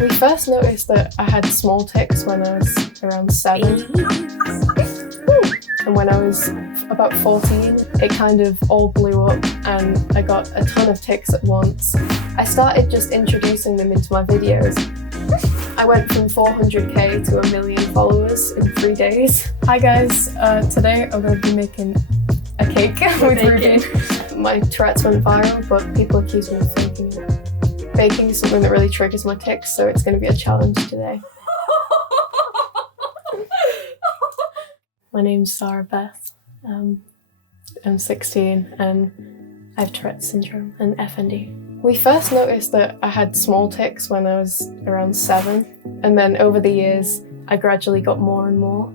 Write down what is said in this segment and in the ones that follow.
We first noticed that I had small tics when I was around 7. And when I was about 14, it kind of all blew up and I got a ton of tics at once. I started just introducing them into my videos. I went from 400k to 1 million followers in 3 days. Hi guys, today I'm going to be making a cake with Ruby. My Tourette's went viral, but people accuse me of faking it. Baking is something that really triggers my tics, so it's going to be a challenge today. My name's Zara Beth. I'm 16 and I have Tourette Syndrome and FND. We first noticed that I had small tics when I was around 7, and then over the years I gradually got more and more.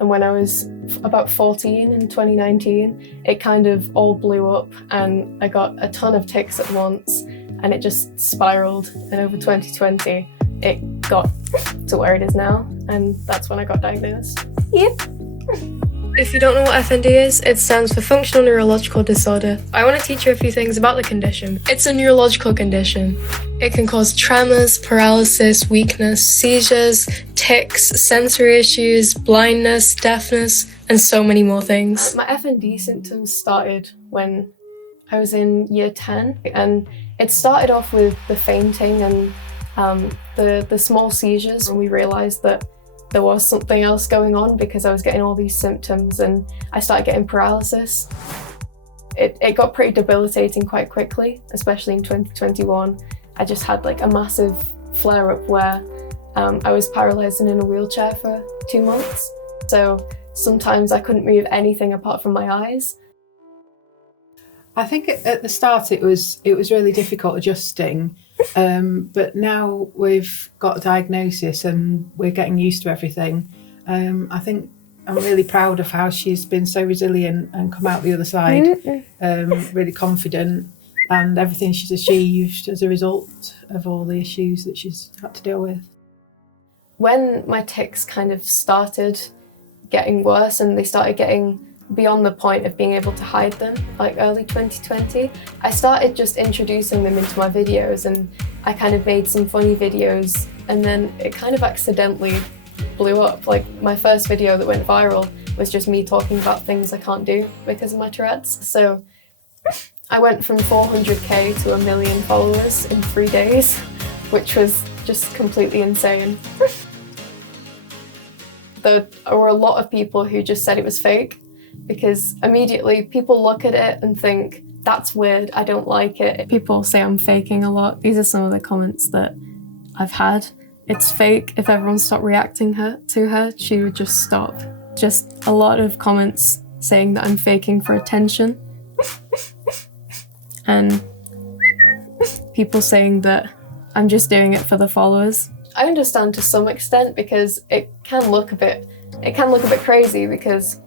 And when I was about 14 in 2019, it kind of all blew up and I got a ton of tics at once and it just spiraled, and over 2020 it got to where it is now, and that's when I got diagnosed. Yep. If you don't know what FND is, it stands for Functional Neurological Disorder. I want to teach you a few things about the condition. It's a neurological condition. It can cause tremors, paralysis, weakness, seizures, tics, sensory issues, blindness, deafness, and so many more things. My FND symptoms started when I was in year 10, and it started off with the fainting and the small seizures, and we realised that there was something else going on because I was getting all these symptoms and I started getting paralysis. It got pretty debilitating quite quickly, especially in 2021. I just had like a massive flare-up where I was paralysed and in a wheelchair for 2 months. So sometimes I couldn't move anything apart from my eyes. I think at the start it was really difficult adjusting, but now we've got a diagnosis and we're getting used to everything. I think I'm really proud of how she's been so resilient and come out the other side, really confident, and everything she's achieved as a result of all the issues that she's had to deal with. When my tics kind of started getting worse and they started getting beyond the point of being able to hide them, like early 2020, I started just introducing them into my videos, and I kind of made some funny videos, and then it kind of accidentally blew up. Like my first video that went viral was just me talking about things I can't do because of my Tourette's. So I went from 400k to 1 million followers in 3 days, which was just completely insane. There were a lot of people who just said it was fake, because immediately people look at it and think, that's weird, I don't like it. People say I'm faking a lot. These are some of the comments that I've had. It's fake. If everyone stopped reacting to her, she would just stop. Just a lot of comments saying that I'm faking for attention. And people saying that I'm just doing it for the followers. I understand to some extent, because it can look a bit crazy, because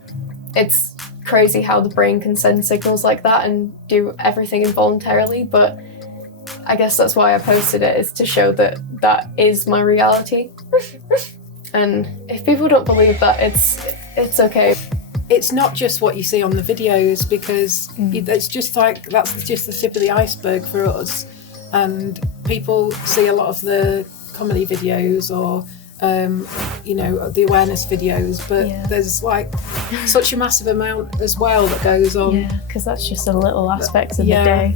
it's crazy how the brain can send signals like that and do everything involuntarily, but I guess that's why I posted it, is to show that that is my reality. And if people don't believe that, it's okay. It's not just what you see on the videos, because it's just like, that's just the tip of the iceberg for us. And people see a lot of the comedy videos or the awareness videos, but there's like such a massive amount as well that goes on. Yeah, because that's just a little aspect of the day.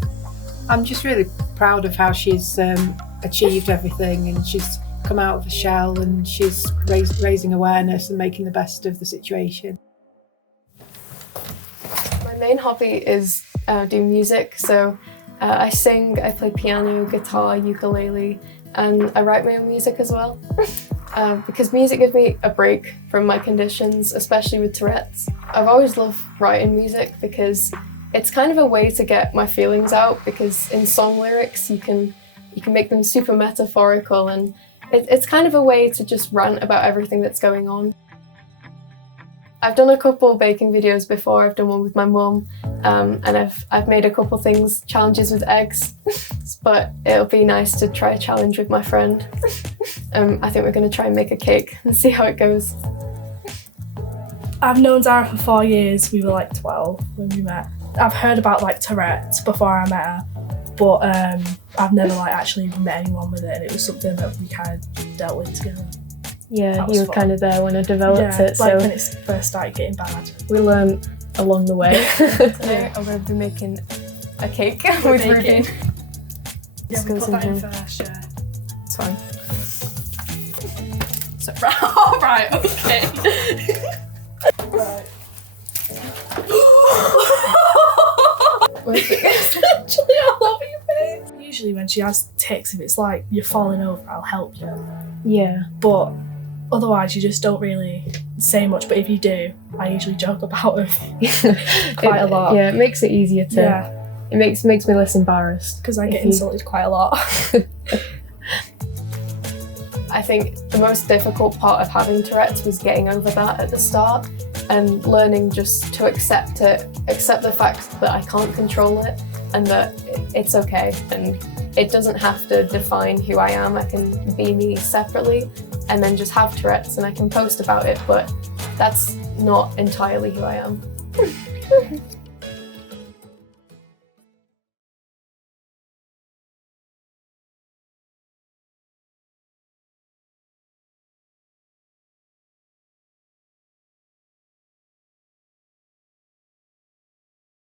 I'm just really proud of how she's achieved everything, and she's come out of the shell, and she's raising awareness and making the best of the situation. My main hobby is doing music, so I sing, I play piano, guitar, ukulele, and I write my own music as well. Because music gives me a break from my conditions, especially with Tourette's. I've always loved writing music because it's kind of a way to get my feelings out, because in song lyrics you can make them super metaphorical, and it's kind of a way to just rant about everything that's going on. I've done a couple baking videos before. I've done one with my mum, and I've made a couple challenges with eggs, but it'll be nice to try a challenge with my friend. I think we're going to try and make a cake and see how it goes. I've known Zara for 4 years. We were like 12 when we met. I've heard about like Tourette's before I met her, but I've never like actually met anyone with it, and it was something that we kind of dealt with together. Yeah, you were kind of there when I developed it, like so when it first started getting bad. we learned along the way. Yeah. I'm going to be making a cake with Ruby. Yeah, we put that in first, yeah. It's fine. So, right, okay. Right. It's actually all over your face. Usually when she has tics, if it's like you're falling over, I'll help you. Yeah. But otherwise you just don't really say much, but if you do, I usually joke about it quite a lot. Yeah, it makes it easier to... Yeah, It makes me less embarrassed. because I get insulted quite a lot. I think the most difficult part of having Tourette's was getting over that at the start and learning just to accept it, accept the fact that I can't control it and that it's okay and it doesn't have to define who I am. I can be me separately and then just have Tourette's and I can post about it, but that's not entirely who I am.